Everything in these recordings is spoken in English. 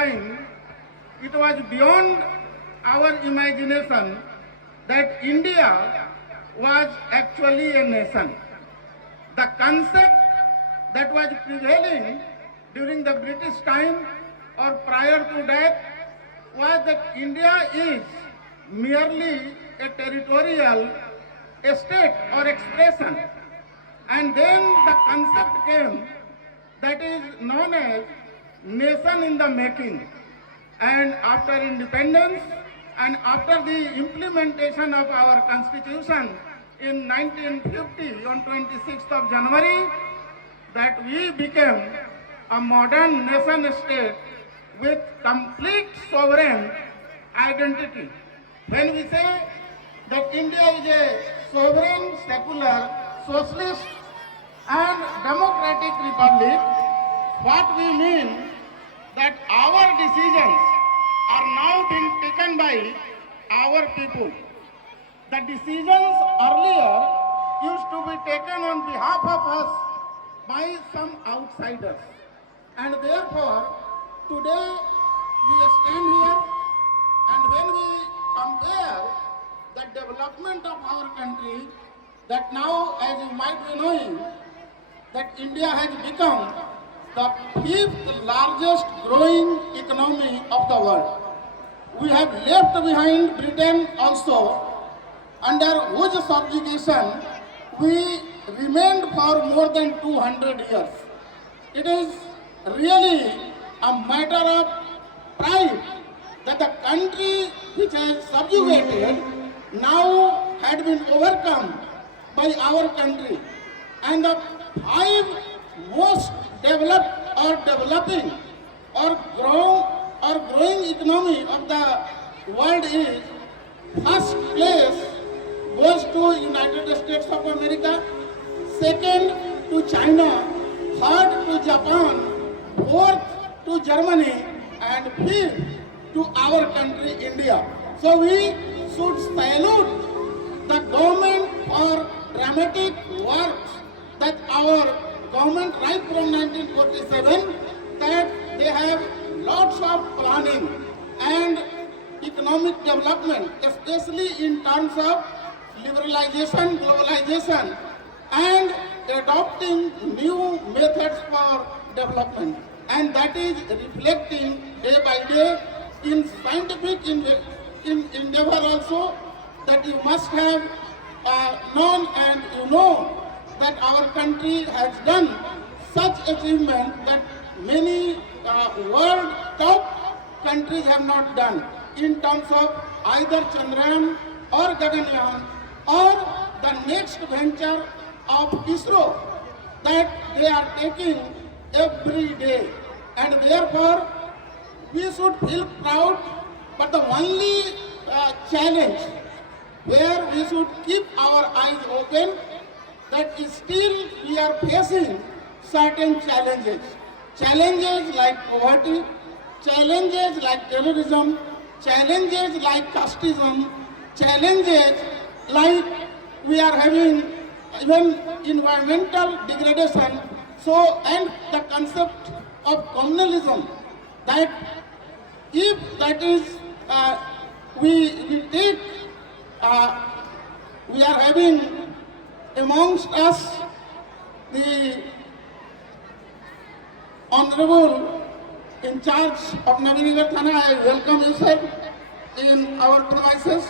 time, it was beyond our imagination that India was actually a nation. The concept that was prevailing during the British time or prior to that was that India is merely a territorial state or expression. And then the concept came that is known as nation in the making. And after independence and after the implementation of our constitution in 1950 on 26th of January, that we became a modern nation state with complete sovereign identity. When we say that India is a sovereign, secular, socialist and democratic republic, what we mean that our decisions are now being taken by our people. The decisions earlier used to be taken on behalf of us by some outsiders. And therefore, today we stand here, and when we compare the development of our country, that now, as you might be knowing, that India has become the 5th largest growing economy of the world. We have left behind Britain also, under whose subjugation we remained for more than 200 years. It is really a matter of pride that the country which has subjugated now had been overcome by our country. And the 5 most developed or developing or growing economy of the world is: first place goes to United States of America, second to China, third to Japan, fourth to Germany, and fifth to our country India. So we should salute the government for dramatic works that our government right from 1947, that they have lots of planning and economic development, especially in terms of liberalization, globalization, and adopting new methods for development. And that is reflecting day by day in scientific endeavor also, that you must have known, and you know that our country has done such achievement that many world top countries have not done in terms of either Chandrayaan or Gaganyaan or the next venture of ISRO that they are taking every day. And therefore, we should feel proud, but the only challenge where we should keep our eyes open, that is still we are facing certain challenges. Challenges like poverty, challenges like terrorism, challenges like casteism, challenges like we are having even environmental degradation. So, and the concept of communalism, that if that is we take, we are having amongst us the Honorable in charge of Navinagar Thana. I welcome you, sir, in our premises.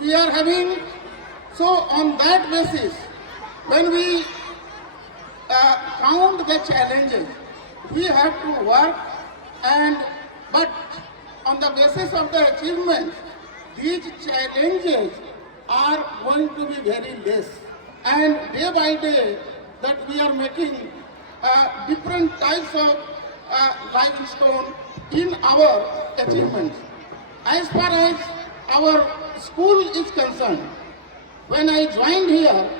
We are having, so on that basis, when we count the challenges, we have to work, but on the basis of the achievements, these challenges are going to be very less. And day by day, that we are making different types of limestone in our achievements. As far as our school is concerned, when I joined here,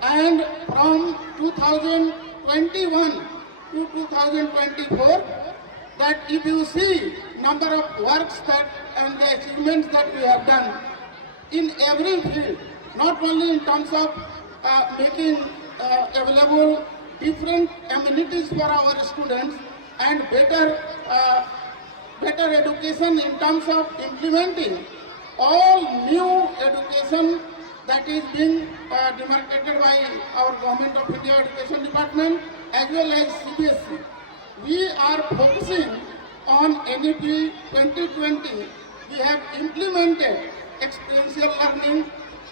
and from 2021 to 2024, that if you see number of works that and the achievements that we have done in every field, not only in terms of making available different amenities for our students and better education in terms of implementing all new education that is being demarcated by our Government of India Education Department as well as CBSE. We are focusing on NEP 2020. We have implemented experiential learning.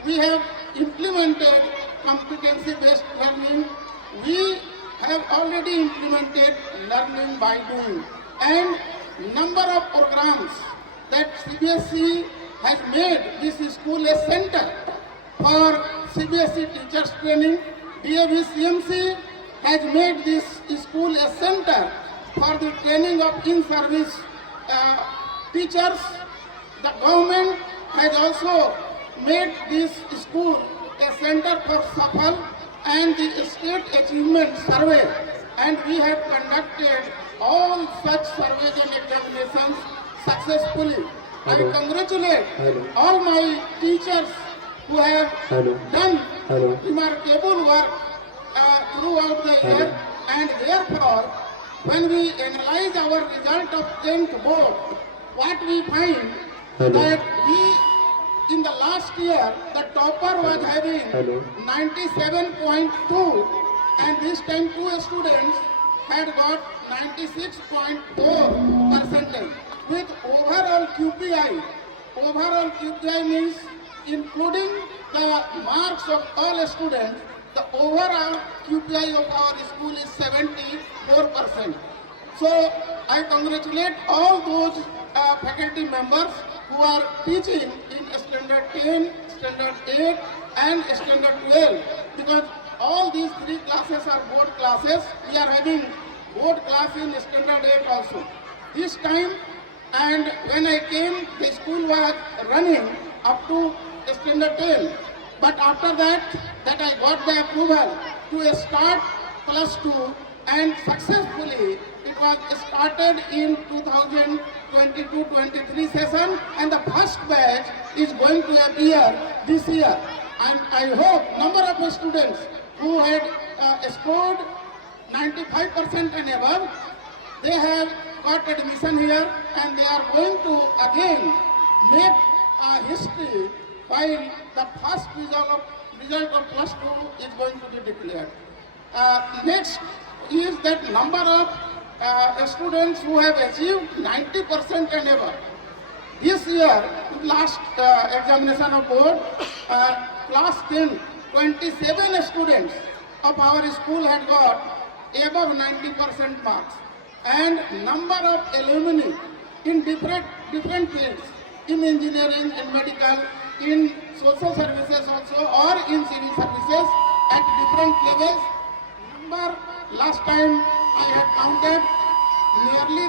We have implemented competency-based learning. We have already implemented learning by doing. And number of programs that CBSE has made this school a center for CBSE teachers training. DAV CMC has made this school a center for the training of in-service teachers. The government has also made this school a center for SAFAL and the State Achievement Survey, and we have conducted all such surveys and examinations successfully. Hello. I congratulate Hello. all my teachers who have Hello. done Hello. remarkable work throughout the Hello. year, and therefore when we analyze our result of 10th board, what we find Hello. that we, in the last year, the topper was having Hello. 97.2, and this time two students had got 96.4 percentage. With overall QPI means including the marks of all students, the overall QPI of our school is 74%. So I congratulate all those faculty members who are teaching in standard 10, standard 8 and standard 12, because all these three classes are board classes. We are having board class in standard 8 also. This time, and when I came, the school was running up to standard 10. But after that I got the approval to start plus 2, and successfully it was started in 2022-23 session, and the first batch is going to appear this year. And I hope number of students who had scored 95% and above, they have got admission here, and they are going to again make history while the first result of plus 2 is going to be declared. Next is that number of students who have achieved 90% and above. This year, last examination of board, class 10, 27 students of our school had got above 90% marks, and number of alumni in different fields, in engineering, in medical, in social services also, or in civil services at different levels. Number, last time I had counted, nearly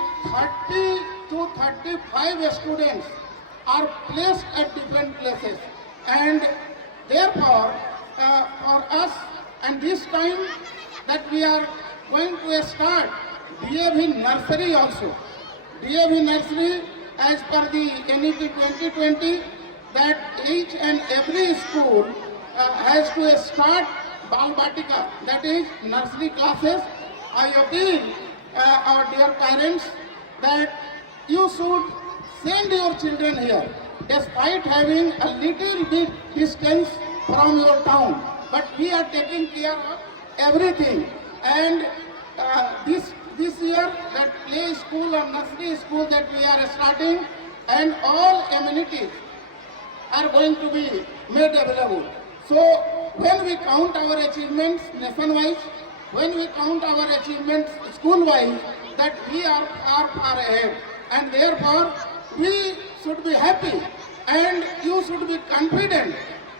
30 to 35 students are placed at different places, and therefore for us, and this time that we are going to start DAV nursery also. DAV nursery, as per the NEP 2020, that each and every school has to start Bal Batika, that is nursery classes. I appeal our dear parents that you should send your children here, despite having a little bit distance from your town. But we are taking care of everything, and this year that play school or nursery school that we are starting, and all amenities are going to be made available. So when we count our achievements nation-wise, when we count our achievements school-wise, that we are far ahead, and therefore we should be happy, and you should be confident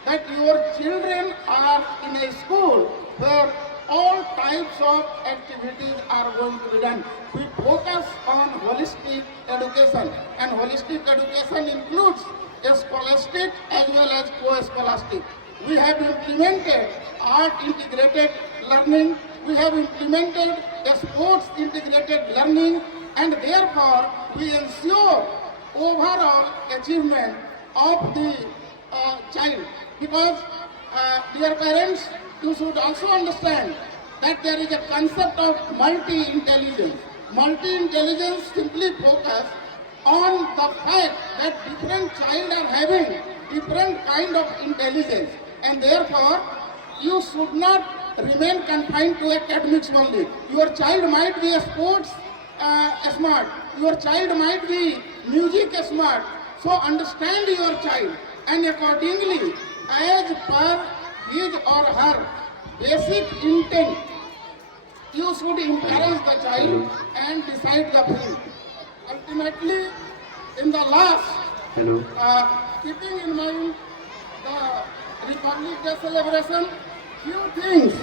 that your children are in a school where all types of activities are going to be done. We focus on holistic education, and holistic education includes a scholastic as well as co-scholastic. We have implemented art integrated learning, we have implemented a sports integrated learning, and therefore we ensure overall achievement of the child. Because dear parents, you should also understand that there is a concept of multi-intelligence. Multi-intelligence simply focus on the fact that different child are having different kind of intelligence, and therefore you should not remain confined to academics only. Your child might be a sports smart, your child might be music smart. So understand your child, and accordingly, as per his or her basic intent, you should encourage the child and decide the field. Ultimately, in the last, keeping in mind the Republic Day celebration, few things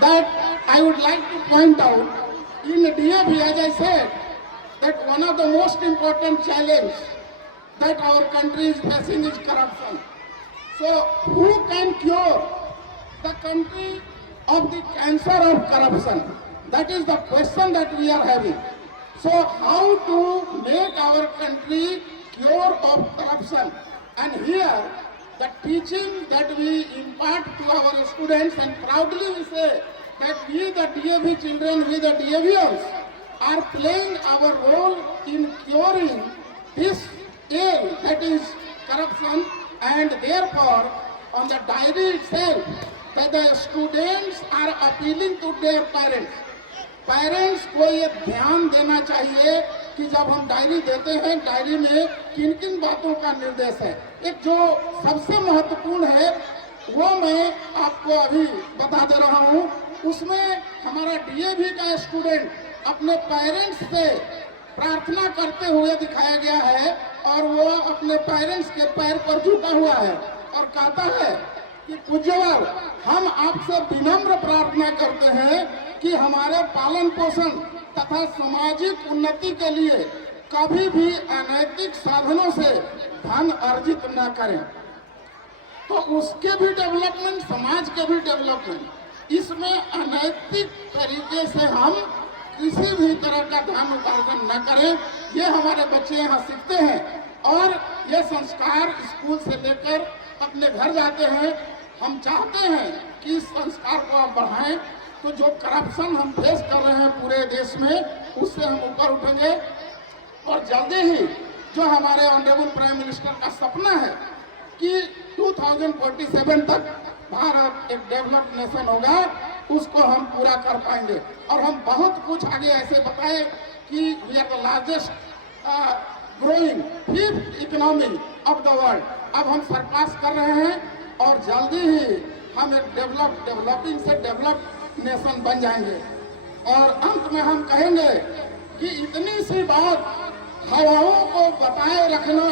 that I would like to point out. In DAV, as I said, that one of the most important challenge that our country is facing is corruption. So who can cure the country of the cancer of corruption? That is the question that we are having. So how to make our country cure of corruption? And here the teaching that we impart to our students, and proudly we say that we the DAV children, we the DAVians are playing our role in curing this ill, that is corruption. And therefore on the diary itself, that the students are appealing to their parents. Parents को ये ध्यान देना चाहिए कि जब हम diary देते हैं, डायरी में किन किन बातों का निर्देश है। एक जो सबसे महत्वपूर्ण है वो मैं आपको अभी बता दे रहा हूँ। उसमें हमारा डीएवी का स्टूडेंट अपने पेरेंट्स से प्रार्थना करते हुए दिखाया गया है, और वो अपने पेरेंट्स के पैर पर झुका हुआ है और कहता है कि पूज्यवर, हम आपसे विनम्र प्रार्थना करते हैं कि हमारे पालन पोषण तथा सामाजिक उन्नति के लिए कभी भी अनैतिक साधनों से धन अर्जित न करें। तो उसके भी डेवलपमेंट, समाज के भी डेवलपमेंट, इसमें अनैतिक तरीके से हम किसी भी तरह का धन उपार्जन न करें। ये हमारे बच्चे यहाँ सीखते हैं, और ये संस्कार स्कूल से लेकर अपने घर जाते हैं। हम चाहते हैं कि इस संस्कार को आप बढ़ाएं, तो जो करप्शन हम फेस कर रहे हैं पूरे देश में, उससे हम ऊपर उठेंगे। और जल्दी ही जो हमारे ऑनरेबल प्राइम मिनिस्टर का सपना है कि 2047 तक भारत एक डेवलप्ड नेशन होगा, उसको हम पूरा कर पाएंगे। और हम बहुत कुछ आगे ऐसे बताए कि we are the largest growing 5th economy of the world. अब हम सरपास कर रहे हैं, और जल्दी ही हम एक डेवलपिंग से डेवलप्ड नेशन बन जाएंगे। और अंत में हम कहेंगे कि इतनी सी बात, हवाओं को बताए रखना,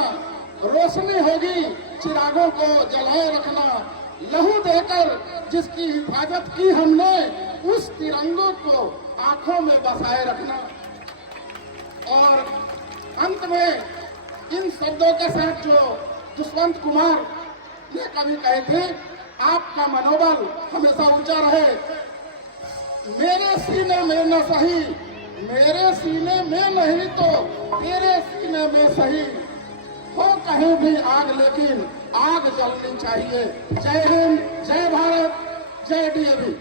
रोशनी होगी चिरागों को जलाए रखना, लहू देकर जिसकी हिफाजत की हमने, उस तिरंगों को आंखों में बसाए रखना। और अंत में इन शब्दों के साथ जो दुष्यंत कुमार ने कभी कहे थे, आपका मनोबल हमेशा ऊंचा रहे। मेरे सीने में न सही, मेरे सीने में नहीं तो तेरे सीने में सही, हो कहीं भी आग लेकिन आग जलनी चाहिए। जय हिंद, जय भारत, जय डीएवी।